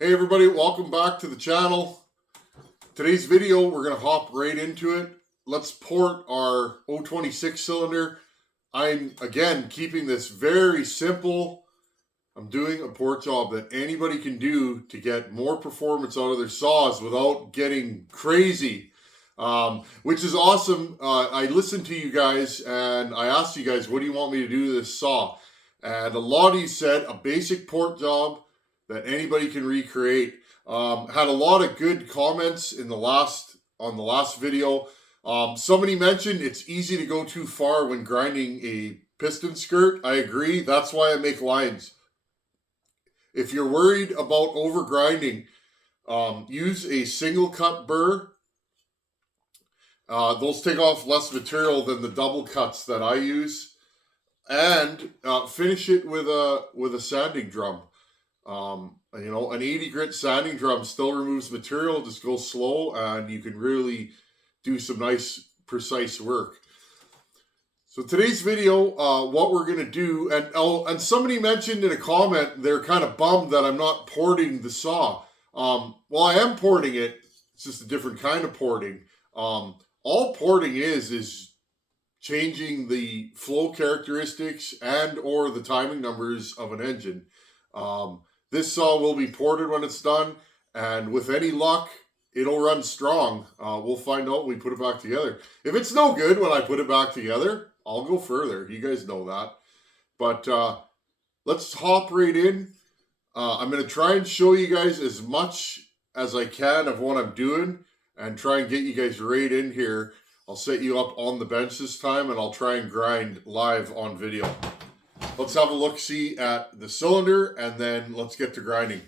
Hey everybody, welcome back to the channel. Today's video, we're going to hop right into it. Let's port our 026 cylinder. I'm, again, keeping this very simple. I'm doing a port job that anybody can do to get more performance out of their saws without getting crazy, which is awesome. I listened to you guys and I asked you guys, what do you want me to do to this saw? And a lot of you said a basic port job that anybody can recreate. Had a lot of good comments in on the last video. Somebody mentioned it's easy to go too far when grinding a piston skirt. I agree. That's why I make lines. If you're worried about over grinding, use a single cut burr. Those take off less material than the double cuts that I use, and finish it with a sanding drum. You know, an 80 grit sanding drum still removes material, just go slow, and you can really do some nice, precise work. So today's video, what we're going to do, and somebody mentioned in a comment, they're kind of bummed that I'm not porting the saw. Well, I am porting it. It's just a different kind of porting. All porting is changing the flow characteristics and or the timing numbers of an engine. This saw will be ported when it's done, and with any luck, it'll run strong. We'll find out when we put it back together. If it's no good when I put it back together, I'll go further. You guys know that. But let's hop right in. I'm going to try and show you guys as much as I can of what I'm doing and try and get you guys right in here. I'll set you up on the bench this time, and I'll try and grind live on video. Let's have a look-see at the cylinder, and then let's get to grinding.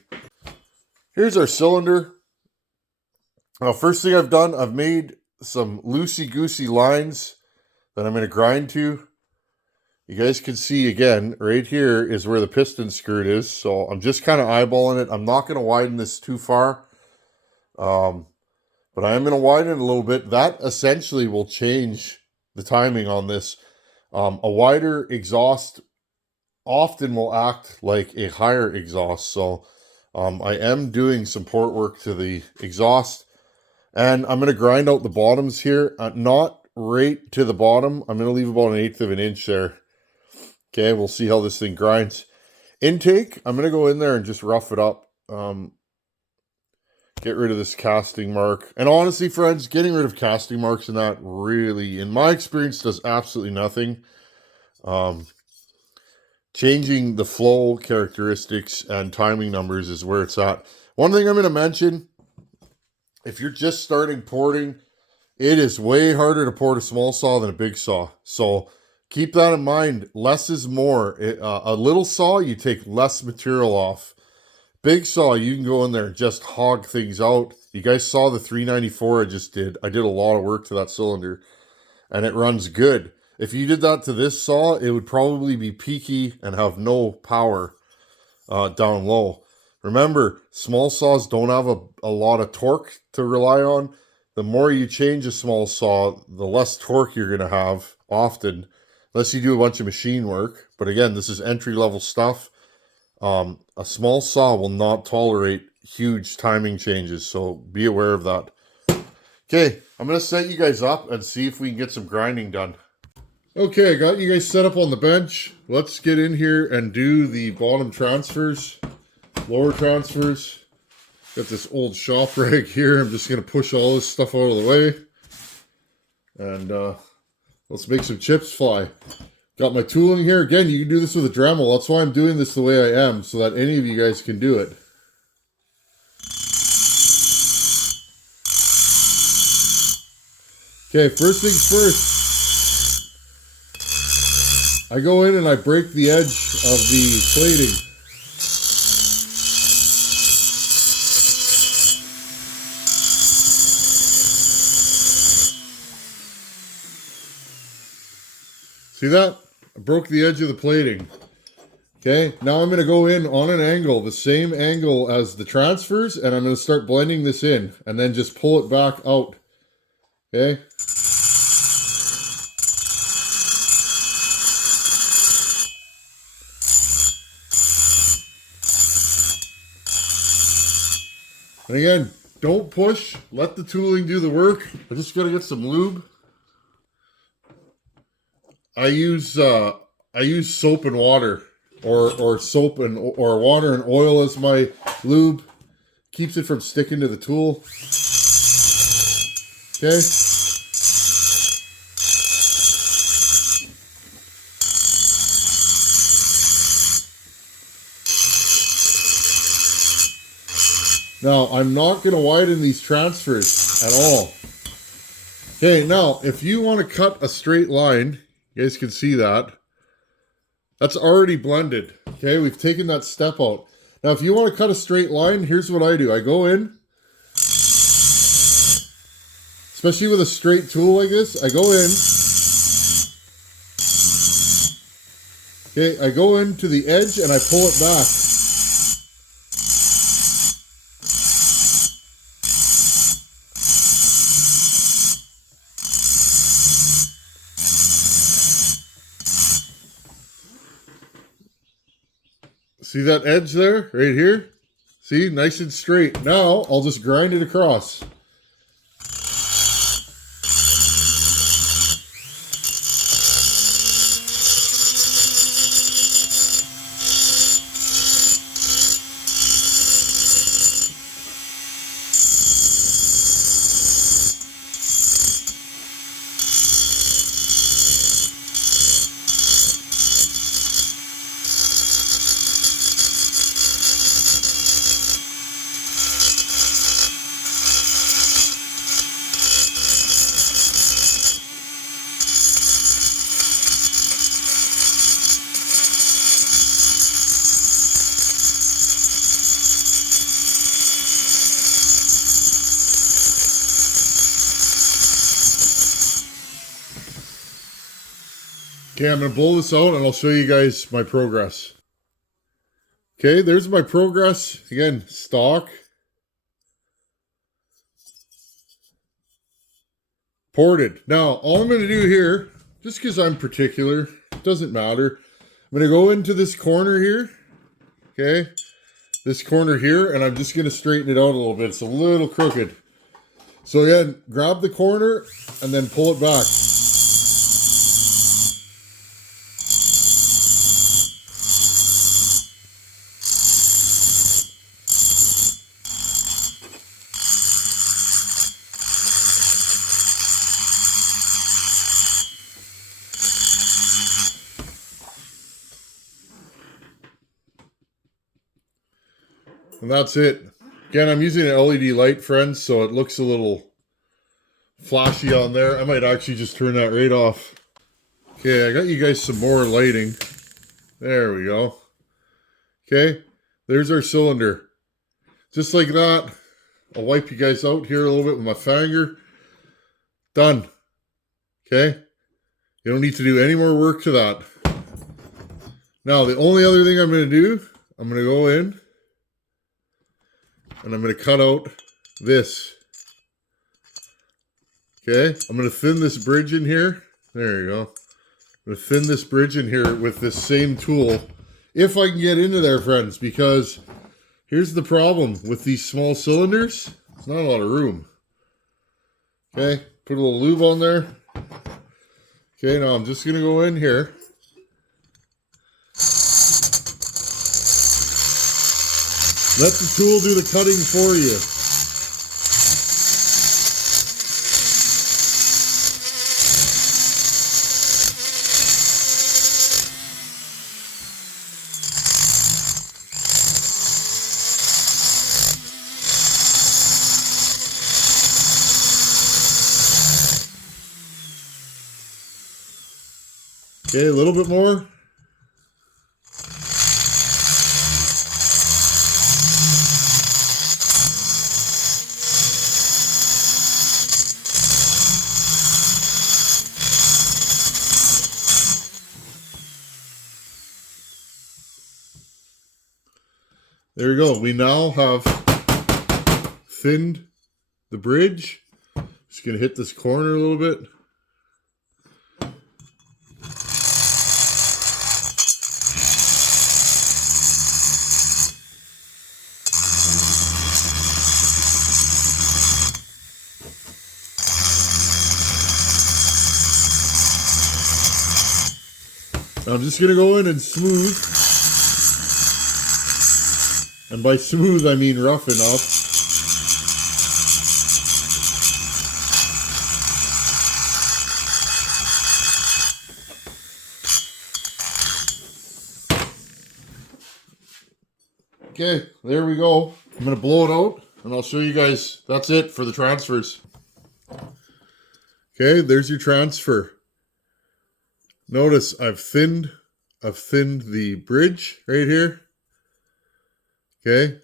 Here's our cylinder. Now, first thing I've done, I've made some loosey-goosey lines that I'm going to grind to. You guys can see, again, right here is where the piston skirt is. So I'm just kind of eyeballing it. I'm not going to widen this too far. But I am going to widen it a little bit. That essentially will change the timing on this. A wider exhaust often will act like a higher exhaust. So I am doing some port work to the exhaust, and I'm going to grind out the bottoms here, not right to the bottom. I'm going to leave about 1/8 of an inch there. Okay, we'll see how this thing grinds. Intake, I'm going to go in there and just rough it up. Get rid of this casting mark. And honestly, friends, getting rid of casting marks and that really, in my experience, does absolutely nothing. Changing the flow characteristics and timing numbers is where it's at. One thing I'm going to mention, if you're just starting porting, it is way harder to port a small saw than a big saw. So keep that in mind. Less is more. A little saw, you take less material off. Big saw, you can go in there and just hog things out. You guys saw the 394 I just did. I did a lot of work to that cylinder, and it runs good. If you did that to this saw, it would probably be peaky and have no power down low. Remember, small saws don't have a lot of torque to rely on. The more you change a small saw, the less torque you're going to have often, unless you do a bunch of machine work. But again, this is entry-level stuff. A small saw will not tolerate huge timing changes, so be aware of that. Okay, I'm going to set you guys up and see if we can get some grinding done. Okay, I got you guys set up on the bench. Let's get in here and do the bottom transfers, lower transfers. Got this old shop rag here. I'm just going to push all this stuff out of the way. And let's make some chips fly. Got my tooling here. Again, you can do this with a Dremel. That's why I'm doing this the way I am, so that any of you guys can do it. Okay, first things first. I go in and I break the edge of the plating. See that? I broke the edge of the plating. Okay, now I'm going to go in on an angle, the same angle as the transfers, and I'm going to start blending this in, and then just pull it back out. Okay? And again, don't push. Let the tooling do the work. I just got to get some lube. I use soap and water, or soap and or water and oil as my lube. Keeps it from sticking to the tool. Okay. Now, I'm not going to widen these transfers at all. Okay, now, if you want to cut a straight line, you guys can see that. That's already blended. Okay, we've taken that step out. Now, if you want to cut a straight line, here's what I do. I go in, especially with a straight tool like this, I go in. Okay, I go into the edge and I pull it back. See that edge there, right here? See, nice and straight. Now, I'll just grind it across. Okay, I'm going to blow this out and I'll show you guys my progress. Okay, there's my progress. Again, stock. Ported. Now, all I'm going to do here, just because I'm particular, doesn't matter. I'm going to go into this corner here. Okay, this corner here, and I'm just going to straighten it out a little bit. It's a little crooked. So again, grab the corner and then pull it back. And that's it. Again, I'm using an LED light, friends, so it looks a little flashy on there. I might actually just turn that right off. Okay, I got you guys some more lighting. There we go. Okay, there's our cylinder. Just like that. I'll wipe you guys out here a little bit with my finger. Done. Okay, you don't need to do any more work to that. Now, the only other thing I'm going to do, I'm going to go in and I'm going to cut out this. Okay, I'm going to thin this bridge in here. There you go. I'm going to thin this bridge in here with this same tool. If I can get into there, friends, because here's the problem with these small cylinders. There's not a lot of room. Okay, put a little lube on there. Okay, now I'm just going to go in here. Let the tool do the cutting for you. Okay, a little bit more. There we go. We now have thinned the bridge. Just going to hit this corner a little bit. I'm just going to go in and smooth. And by smooth, I mean rough enough. Okay, there we go. I'm going to blow it out and I'll show you guys. That's it for the transfers. Okay, there's your transfer. Notice I've thinned the bridge right here. Okay.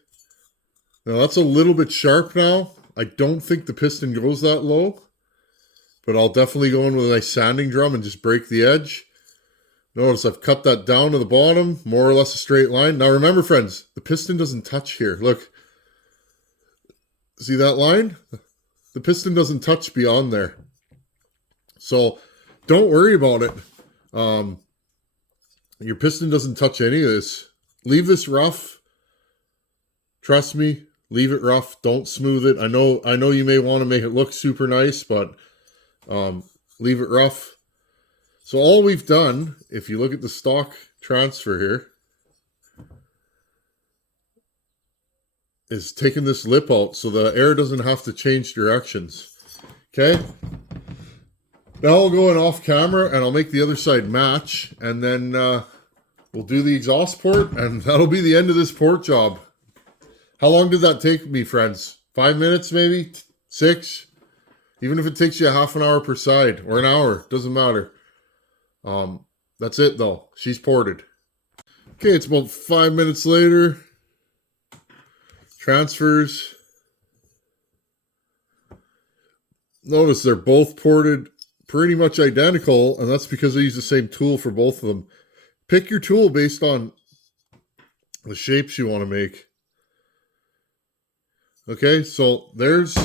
Now that's a little bit sharp now. I don't think the piston goes that low, but I'll definitely go in with a nice sanding drum and just break the edge. Notice I've cut that down to the bottom, more or less a straight line. Now remember, friends, the piston doesn't touch here. Look, see that line? The piston doesn't touch beyond there. So don't worry about it. Your piston doesn't touch any of this. Leave this rough. Trust me, leave it rough. Don't smooth it. I know you may want to make it look super nice, but leave it rough. So all we've done, if you look at the stock transfer here, is taking this lip out so the air doesn't have to change directions. Okay? Now I'll go in off camera and I'll make the other side match, and then we'll do the exhaust port, and that'll be the end of this port job. How long did that take me, friends? 5 minutes maybe? 6? Even if it takes you a half an hour per side or an hour, doesn't matter. That's it though. She's ported. Okay, it's about 5 minutes later. Transfers. Notice they're both ported pretty much identical, and that's because I use the same tool for both of them. Pick your tool based on the shapes you want to make. Okay, so there's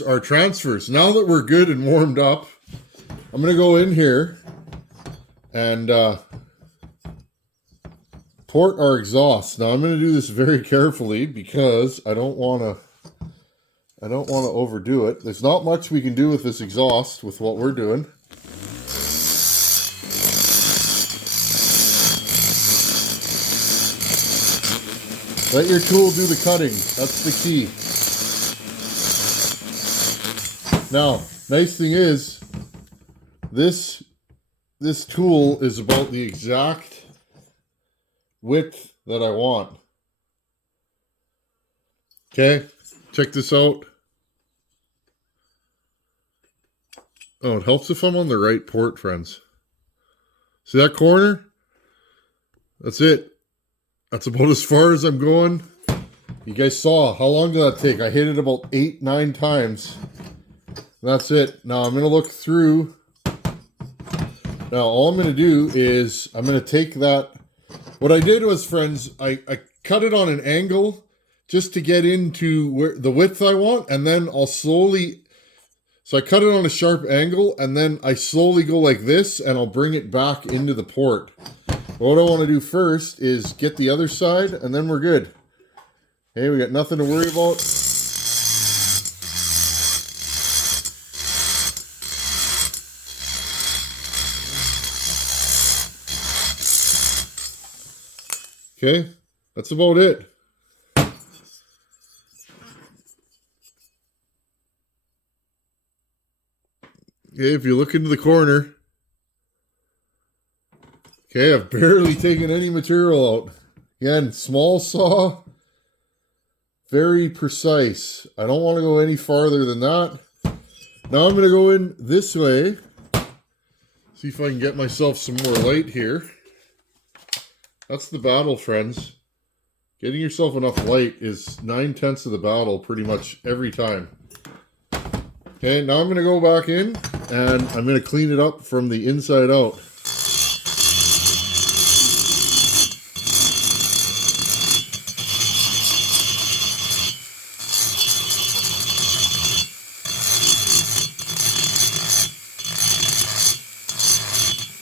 our transfers. Now that we're good and warmed up, I'm going to go in here and port our exhaust. Now I'm going to do this very carefully because I don't want to overdo it. There's not much we can do with this exhaust with what we're doing. Let your tool do the cutting. That's the key. Now, nice thing is, this tool is about the exact width that I want. Okay, check this out. Oh, it helps if I'm on the right port, friends. See that corner? That's it. That's about as far as I'm going. You guys saw, how long did that take? I hit it about 8-9 times. That's it. Now I'm going to look through. Now all I'm going to do is I'm going to take that. What I did was, friends, I cut it on an angle just to get into where the width I want, and then I'll slowly, so I cut it on a sharp angle, and then I slowly go like this, and I'll bring it back into the port. What I want to do first is get the other side, and then we're good. Hey, we got nothing to worry about. Okay, that's about it. Okay, if you look into the corner, okay, I've barely taken any material out. Again, small saw, very precise. I don't want to go any farther than that. Now I'm going to go in this way. See if I can get myself some more light here. That's the battle, friends. Getting yourself enough light is 9/10 of the battle pretty much every time. Okay, now I'm going to go back in and I'm going to clean it up from the inside out.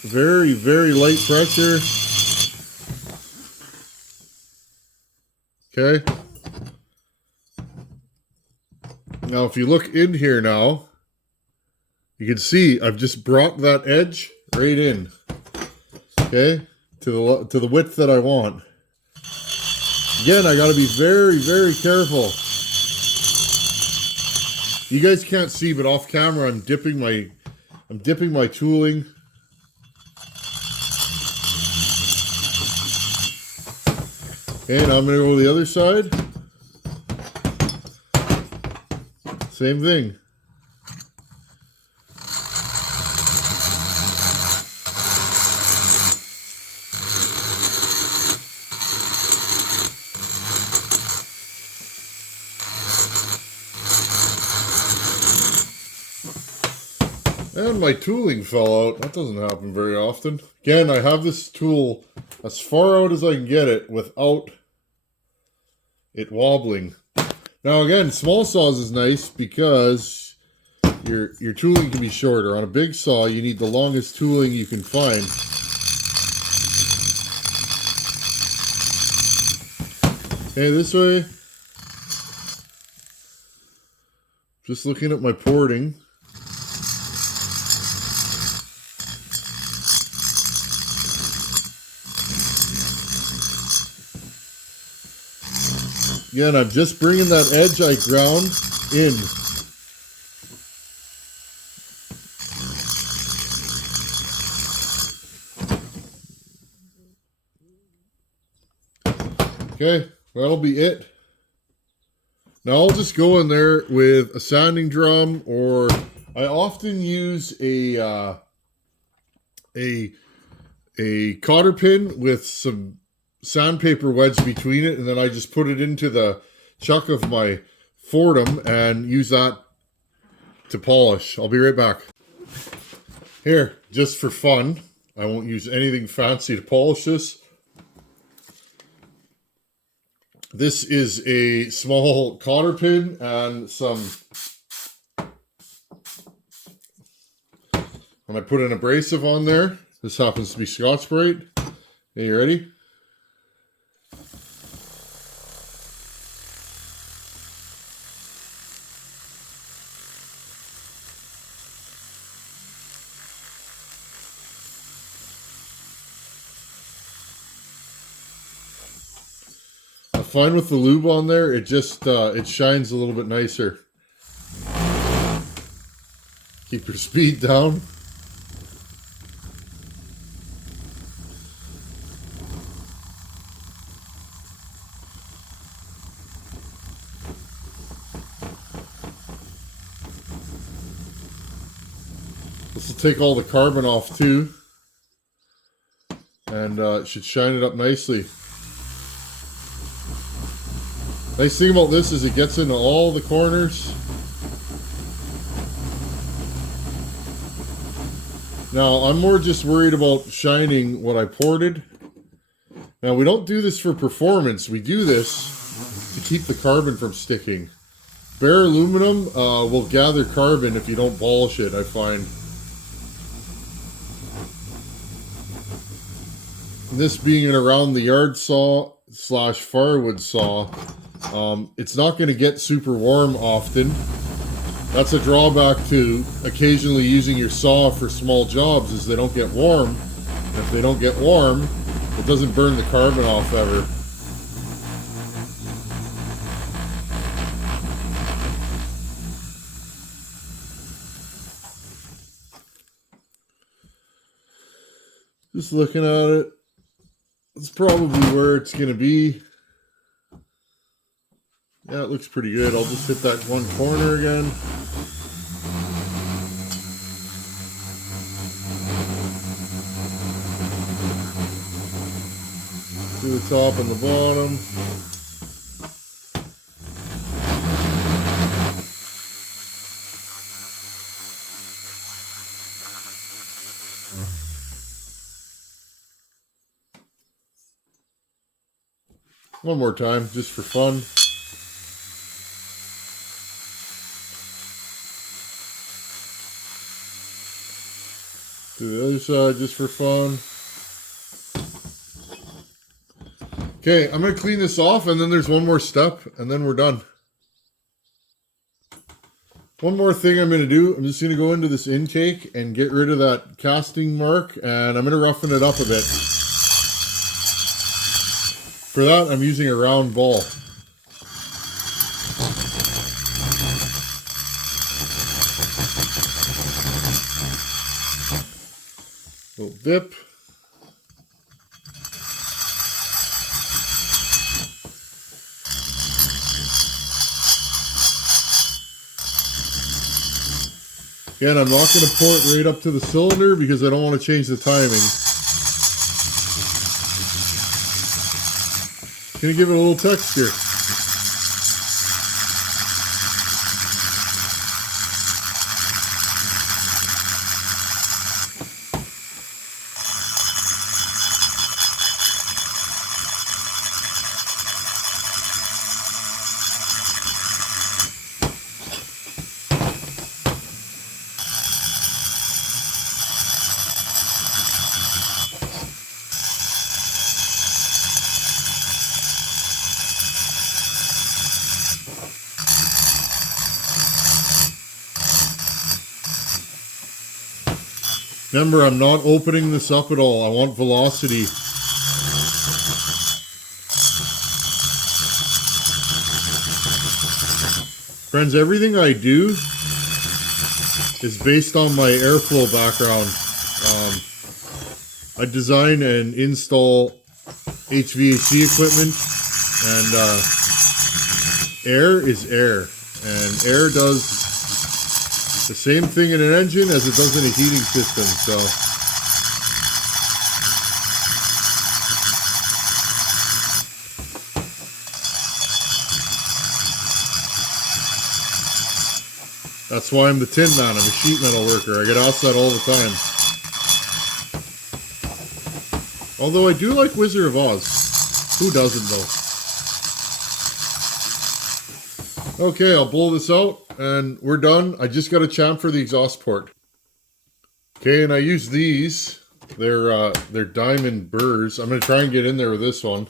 Very, very light pressure. Okay. Now, if you look in here now, you can see I've just brought that edge right in. Okay, to the width that I want. Again, I got to be very, very careful. You guys can't see, but off camera, I'm dipping my tooling. Okay, now I'm going to go to the other side. Same thing. And my tooling fell out. That doesn't happen very often. Again, I have this tool as far out as I can get it without it wobbling. Now again, small saws is nice because your tooling can be shorter. On a big saw, you need the longest tooling you can find. Okay, this way. Just looking at my porting. Again, I'm just bringing that edge I ground in. Okay, that'll be it. Now I'll just go in there with a sanding drum, or I often use a cotter pin with some sandpaper wedged between it, and then I just put it into the chuck of my Fordham and use that to polish. I'll be right back. Here, just for fun, I won't use anything fancy to polish this. This is a small cotter pin and some, and I put an abrasive on there. This happens to be Scotch-Brite. Okay, you ready? Fine with the lube on there, it just it shines a little bit nicer. Keep your speed down. This will take all the carbon off too, and it should shine it up nicely. Nice thing about this is it gets into all the corners. Now, I'm more just worried about shining what I ported. Now, we don't do this for performance. We do this to keep the carbon from sticking. Bare aluminum will gather carbon if you don't polish it, I find. And this being an around the yard saw / firewood saw, it's not going to get super warm often. That's a drawback to occasionally using your saw for small jobs, is they don't get warm. And if they don't get warm, it doesn't burn the carbon off ever. Just looking at it, it's probably where it's going to be. Yeah, it looks pretty good. I'll just hit that one corner again. Do the top and the bottom. One more time, just for fun. Do the other side just for fun. Okay, I'm going to clean this off, and then there's one more step, and then we're done. One more thing I'm going to do, I'm just going to go into this intake and get rid of that casting mark, and I'm going to roughen it up a bit. For that, I'm using a round ball. Little dip. Again, I'm not going to pour it right up to the cylinder because I don't want to change the timing. Gonna give it a little texture. Remember, I'm not opening this up at all. I want velocity. Friends, everything I do is based on my airflow background. I design and install HVAC equipment, and air is air. And air does the same thing in an engine as it does in a heating system, so that's why I'm the tin man. I'm a sheet metal worker. I get asked that all the time. Although I do like Wizard of Oz. Who doesn't though? Okay, I'll blow this out and we're done. I just got a chamfer the exhaust port. Okay, and I use these. They're diamond burrs. I'm gonna try and get in there with this one.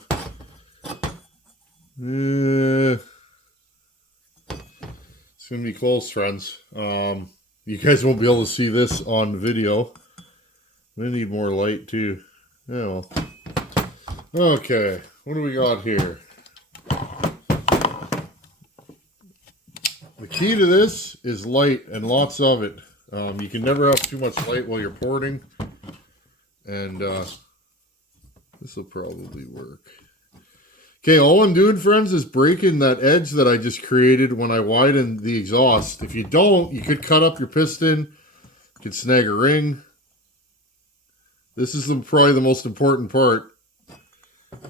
It's gonna be close, friends. You guys won't be able to see this on video. I need more light too. Yeah, well. Okay, what do we got here? The key to this is light, and lots of it. You can never have too much light while you're porting. And this will probably work. Okay, all I'm doing, friends, is breaking that edge that I just created when I widened the exhaust. If you don't, you could cut up your piston. You could snag a ring. This is probably the most important part.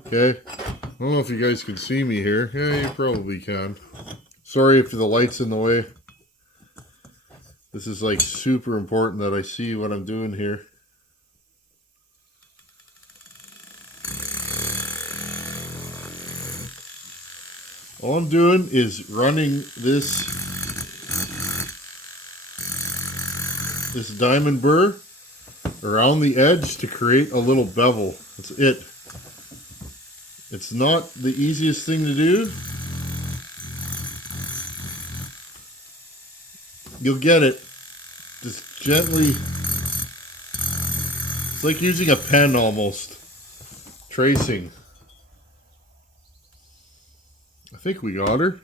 Okay, I don't know if you guys can see me here. Yeah, you probably can. Sorry if the light's in the way. This is like super important that I see what I'm doing here. All I'm doing is running this diamond burr around the edge to create a little bevel. That's it. It's not the easiest thing to do. You'll get it. Just gently. It's like using a pen almost. Tracing. I think we got her.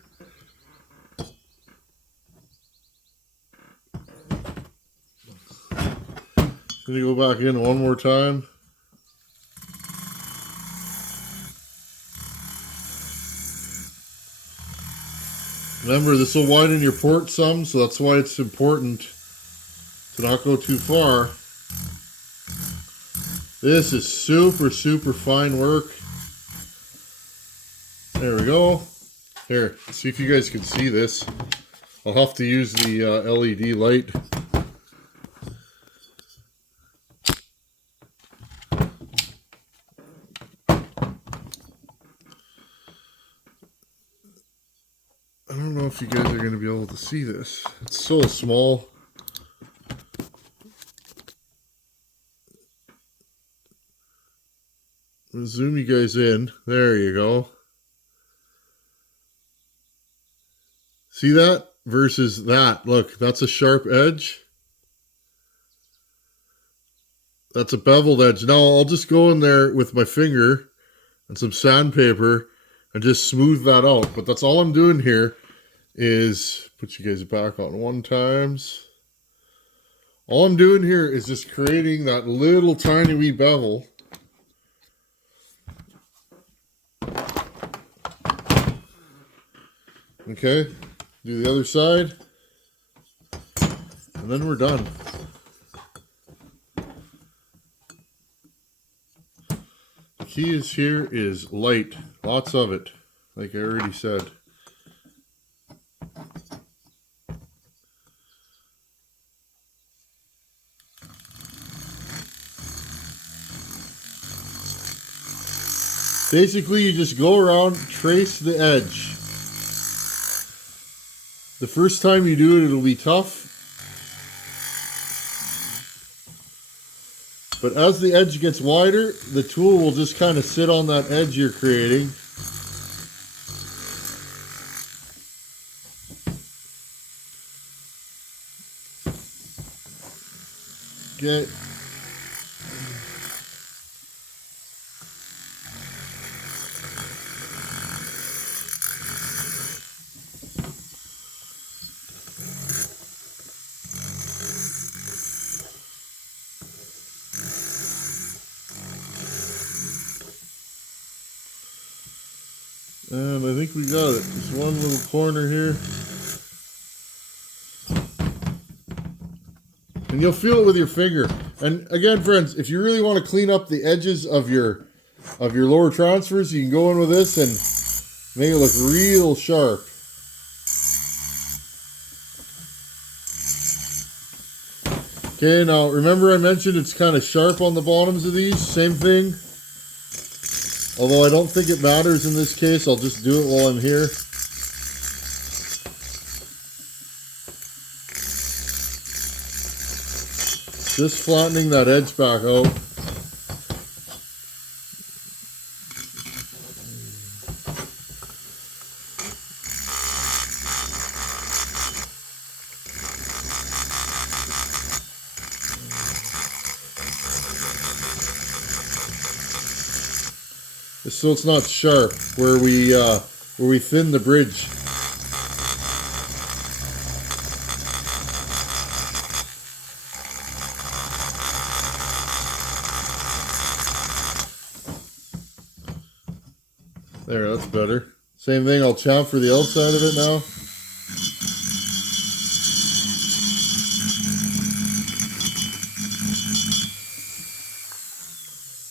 Gonna go back in one more time. Remember, this will widen your port some, so that's why it's important to not go too far. This is super, super fine work. There we go. Here, see if you guys can see this. I'll have to use the LED light. I don't know if you guys are going to be able to see this. It's so small. I'll zoom you guys in. There you go. See that? versus that. Look, that's a sharp edge. That's a beveled edge. Now I'll just go in there with my finger and some sandpaper and just smooth that out. But that's all I'm doing here is, put you guys back on one times. All I'm doing here is just creating that little tiny wee bevel. Okay, do the other side, and then we're done. The key is here is light, lots of it, like I already said. Basically, you just go around, trace the edge. The first time you do it, it'll be tough. But as the edge gets wider, the tool will just kind of sit on that edge you're creating. Okay. And I think we got it. Just one little corner here. And you'll feel it with your finger. And again, friends, if you really want to clean up the edges of your lower transfers, you can go in with this and make it look real sharp. Okay, now remember I mentioned it's kind of sharp on the bottoms of these. Same thing. Although I don't think it matters in this case, I'll just do it while I'm here. Just flattening that edge back out. So it's not sharp where we thin the bridge. There, that's better. Same thing, I'll chamfer the outside of it now.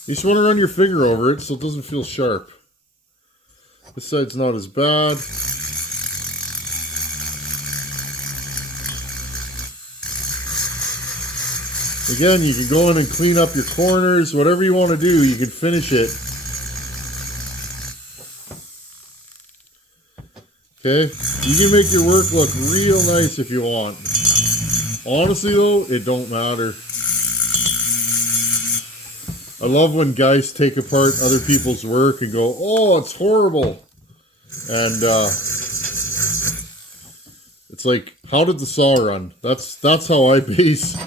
You just want to run your finger over it so it doesn't feel sharp. This side's not as bad. Again, you can go in and clean up your corners, whatever you want to do, you can finish it. Okay, you can make your work look real nice if you want. Honestly though, it don't matter. I love when guys take apart other people's work and go, oh, it's horrible. And it's like, how did the saw run? That's how I base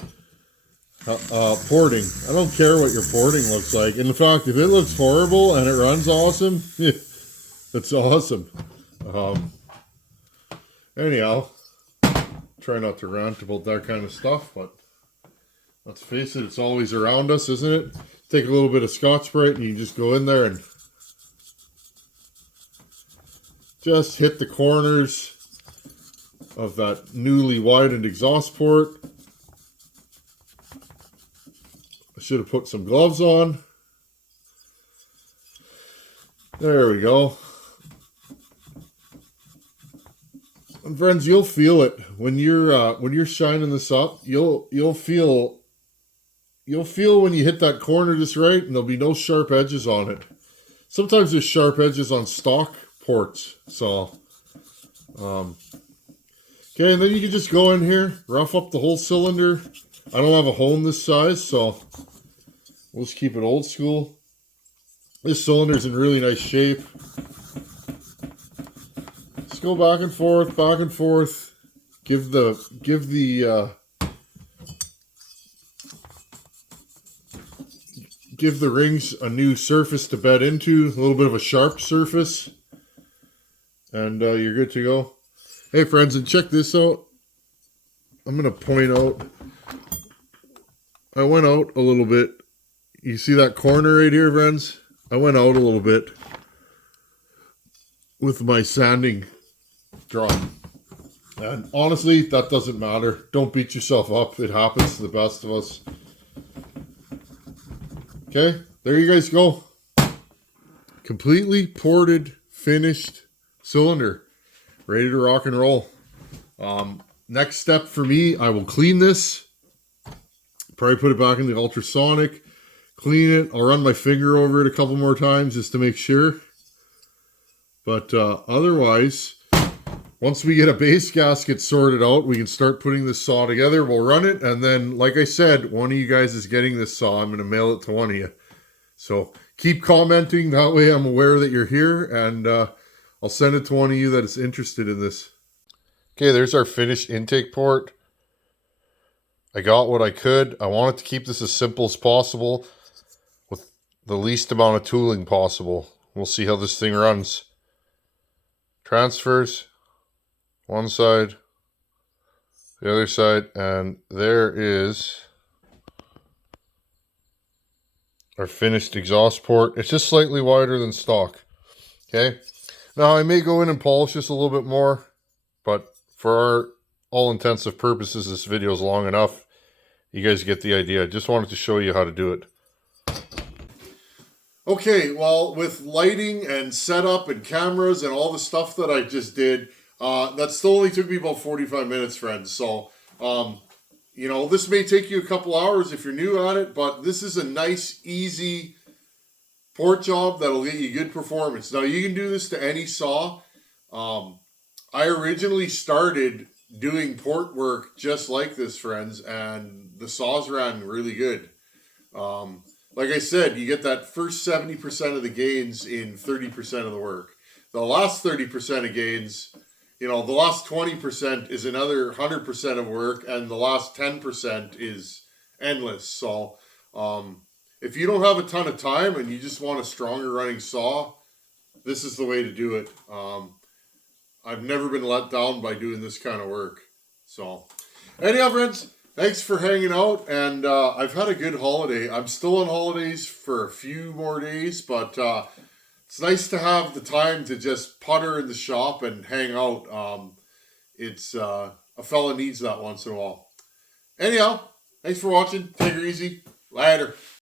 porting. I don't care what your porting looks like. In fact, if it looks horrible and it runs awesome, it's awesome. Anyhow, try not to rant about that kind of stuff, but let's face it, it's always around us, isn't it? Take a little bit of Scotch-Brite and you just go in there and just hit the corners of that newly widened exhaust port. I should have put some gloves on. There we go. And friends, you'll feel it when you're shining this up. You'll feel when you hit that corner just right, and there'll be no sharp edges on it. Sometimes there's sharp edges on stock ports. So, okay, and then you can just go in here, rough up the whole cylinder. I don't have a hone this size, so we'll just keep it old school. This cylinder's in really nice shape. Just go back and forth, back and forth. give the give the rings a new surface to bed into, a little bit of a sharp surface, and you're good to go. Hey friends, and check this out. I'm going to point out, I went out a little bit. You see that corner right here, friends? I went out a little bit with my sanding drum. And honestly, that doesn't matter. Don't beat yourself up. It happens to the best of us. Okay, there you guys go. Completely ported, finished cylinder. Ready to rock and roll. Next step for me, I will clean this. Probably put it back in the ultrasonic. Clean it. I'll run my finger over it a couple more times just to make sure. But otherwise, once we get a base gasket sorted out, we can start putting this saw together. We'll run it, and then, like I said, one of you guys is getting this saw. I'm going to mail it to one of you. So keep commenting. That way I'm aware that you're here, and I'll send it to one of you that is interested in this. Okay, there's our finished intake port. I got what I could. I wanted to keep this as simple as possible with the least amount of tooling possible. We'll see how this thing runs. Transfers. One side. The other side. And there is our finished exhaust port. It's just slightly wider than stock. Okay. Now I may go in and polish this a little bit more, but for all intensive purposes, this video is long enough. You guys get the idea. I just wanted to show you how to do it. Okay, well, with lighting and setup and cameras and all the stuff that I just did, that still only took me about 45 minutes, friends. So, you know, this may take you a couple hours if you're new at it, but this is a nice, easy port job that'll get you good performance. Now, you can do this to any saw. I originally started doing port work just like this, friends, and the saws ran really good. Like I said, you get that first 70% of the gains in 30% of the work. The last 30% of gains, you know, the last 20% is another 100% of work, and the last 10% is endless. So, if you don't have a ton of time and you just want a stronger running saw, this is the way to do it. I've never been let down by doing this kind of work. So, anyhow, friends, thanks for hanging out, and I've had a good holiday. I'm still on holidays for a few more days, but it's nice to have the time to just putter in the shop and hang out. A fella needs that once in a while. Anyhow, thanks for watching. Take it easy. Later.